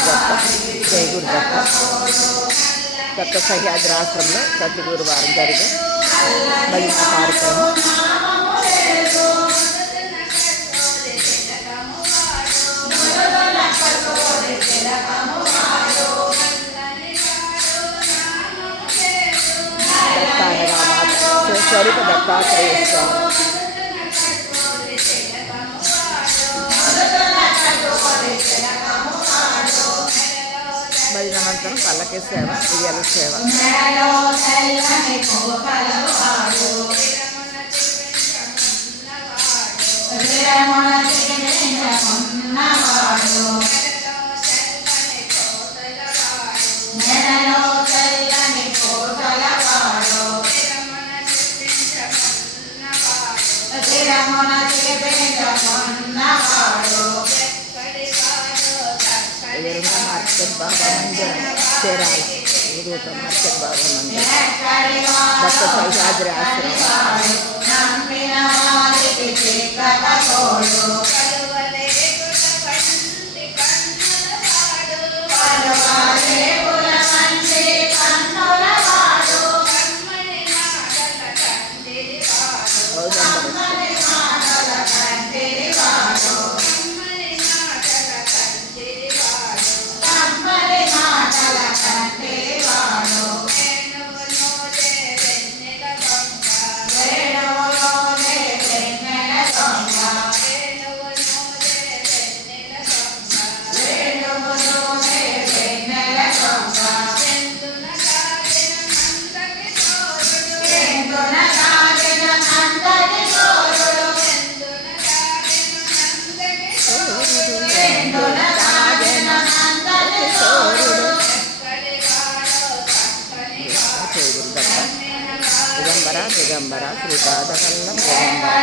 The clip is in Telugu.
గురుదత్త, జై గురుదత్త. కొత్త సహ్యాద్రి ఆశ్రమంలో ప్రతి గురువారం జరిగే భజన కార్యక్రమం. స్వరూప దత్తాత్రేయ స్వామి. భజనానంతరం పల్లకి సేవ, ఉయ్యాల సేవ. మార్కెట్ బాబా మందిరం చేరాల మార్కెట్ బాబా మందిరం భక్త సహ్యాద్రి ఆశ్రమం. దిగంబర దిగంబర శ్రీపాదవల్లభ దిగంబర